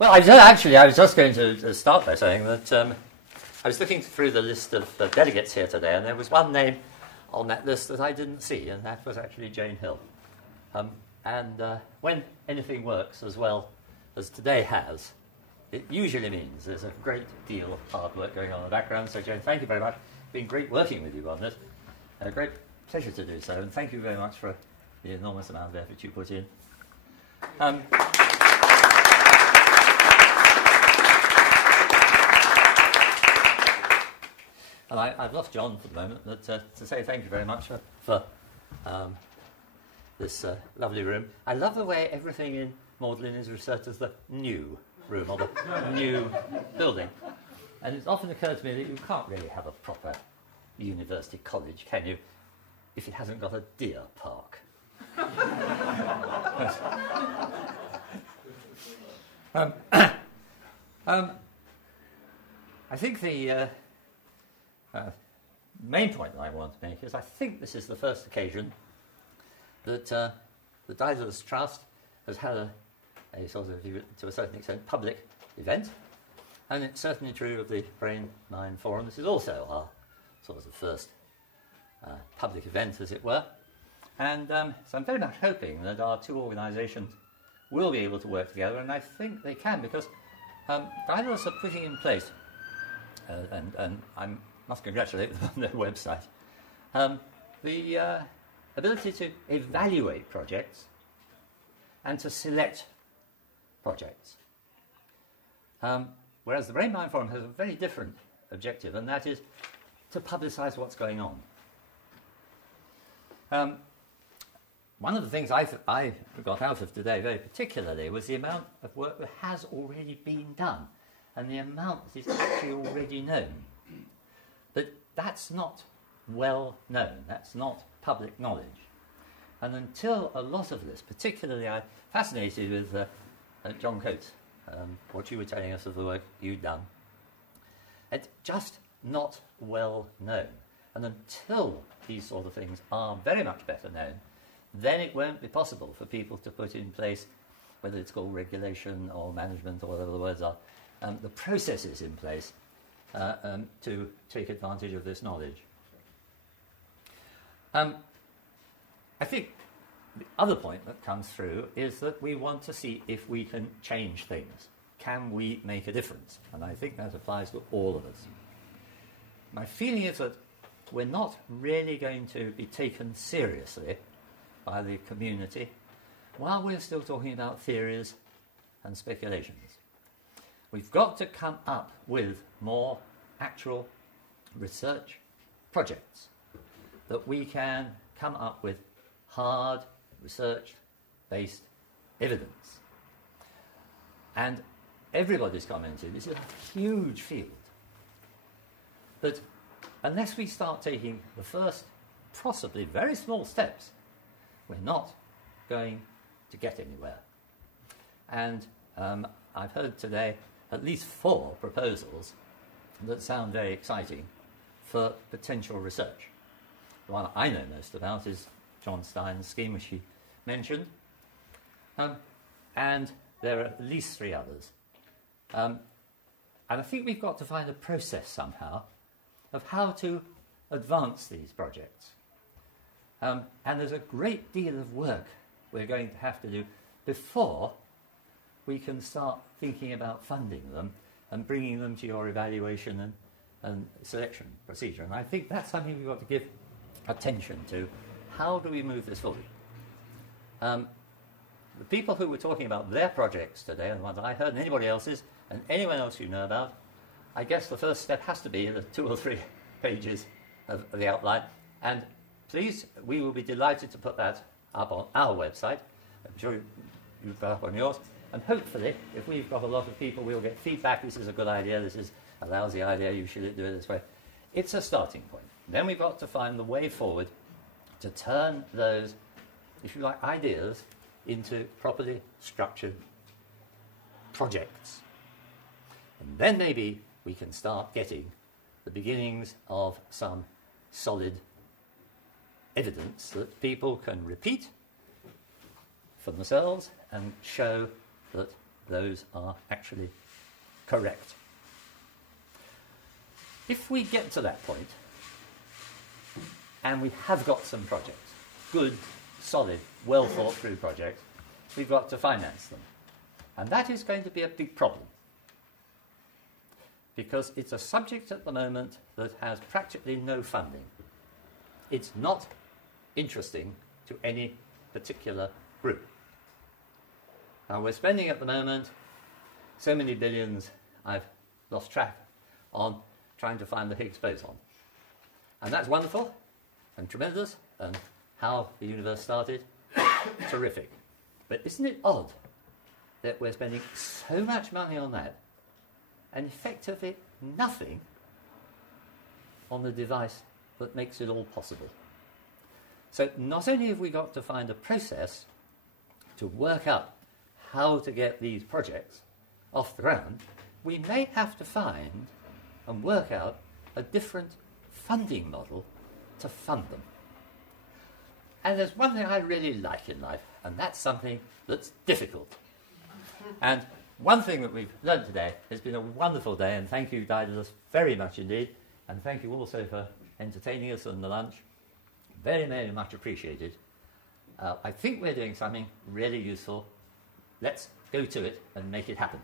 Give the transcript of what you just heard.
Well, I was just going to start by saying that I was looking through the list of delegates here today, and there was one name on that list that I didn't see, and that was actually Jane Hill. When anything works as well as today has, it usually means there's a great deal of hard work going on in the background. So, Jane, thank you very much. It's been great working with you on this. A great pleasure to do so, and thank you very much for the enormous amount of effort you put in. And I've lost John for the moment, but to say thank you very much for this lovely room. I love the way everything in Magdalen is referred to as the new room, or the new building. And it's often occurred to me that you can't really have a proper university college, can you, if it hasn't got a deer park. I think the main point that I want to make is I think this is the first occasion that the Daedalus Trust has had a sort of, to a certain extent, public event, and it's certainly true of the Brain Mind Forum. This is also our sort of the first public event, as it were, and so I'm very much hoping that our two organisations will be able to work together, and I think they can, because Daedalus are putting in place, and I must congratulate them on their website, the ability to evaluate projects and to select projects. Whereas the Brain Mind Forum has a very different objective, and that is to publicise what's going on. One of the things I got out of today very particularly was the amount of work that has already been done and the amount that is actually already known. But that's not well known, that's not public knowledge. And until a lot of this, particularly I'm fascinated with John Coates, what you were telling us of the work you'd done, it's just not well known. And until these sort of things are very much better known, then it won't be possible for people to put in place, whether it's called regulation or management or whatever the words are, the processes in place to take advantage of this knowledge. I think the other point that comes through is that we want to see if we can change things. Can we make a difference? And I think that applies to all of us. My feeling is that we're not really going to be taken seriously by the community while we're still talking about theories and speculations. We've got to come up with more actual research projects that we can come up with hard research-based evidence. And everybody's commented, this is a huge field. But unless we start taking the first, possibly very small steps, we're not going to get anywhere. And I've heard today at least 4 proposals that sound very exciting for potential research. The one I know most about is John Stein's scheme, which he mentioned, and there are at least 3 others. And I think we've got to find a process somehow of how to advance these projects. And there's a great deal of work we're going to have to do before we can start thinking about funding them and bringing them to your evaluation and selection procedure. And I think that's something we've got to give attention to. How do we move this forward? The people who were talking about their projects today, and the ones I heard, and anybody else's, and anyone else you know about, I guess the first step has to be the 2 or 3 pages of the outline. And please, we will be delighted to put that up on our website. I'm sure you've got up on yours. And hopefully, if we've got a lot of people, we'll get feedback. This is a good idea. This is a lousy idea. You should do it this way. It's a starting point. Then we've got to find the way forward to turn those, if you like, ideas into properly structured projects. And then maybe we can start getting the beginnings of some solid evidence that people can repeat for themselves and show that those are actually correct. If we get to that point, and we have got some projects, good, solid, well thought through projects, we've got to finance them. And that is going to be a big problem, because it's a subject at the moment that has practically no funding. It's not interesting to any particular group. Now we're spending at the moment so many billions, I've lost track, on trying to find the Higgs boson. And that's wonderful and tremendous, and how the universe started, terrific. But isn't it odd that we're spending so much money on that and effectively nothing on the device that makes it all possible? So not only have we got to find a process to work out how to get these projects off the ground, we may have to find and work out a different funding model to fund them. And there's one thing I really like in life, and that's something that's difficult. And one thing that we've learned today, has been a wonderful day, and thank you, Daedalus, very much indeed, and thank you also for entertaining us on the lunch. Very, very much appreciated. I think we're doing something really useful. Let's go to it and make it happen.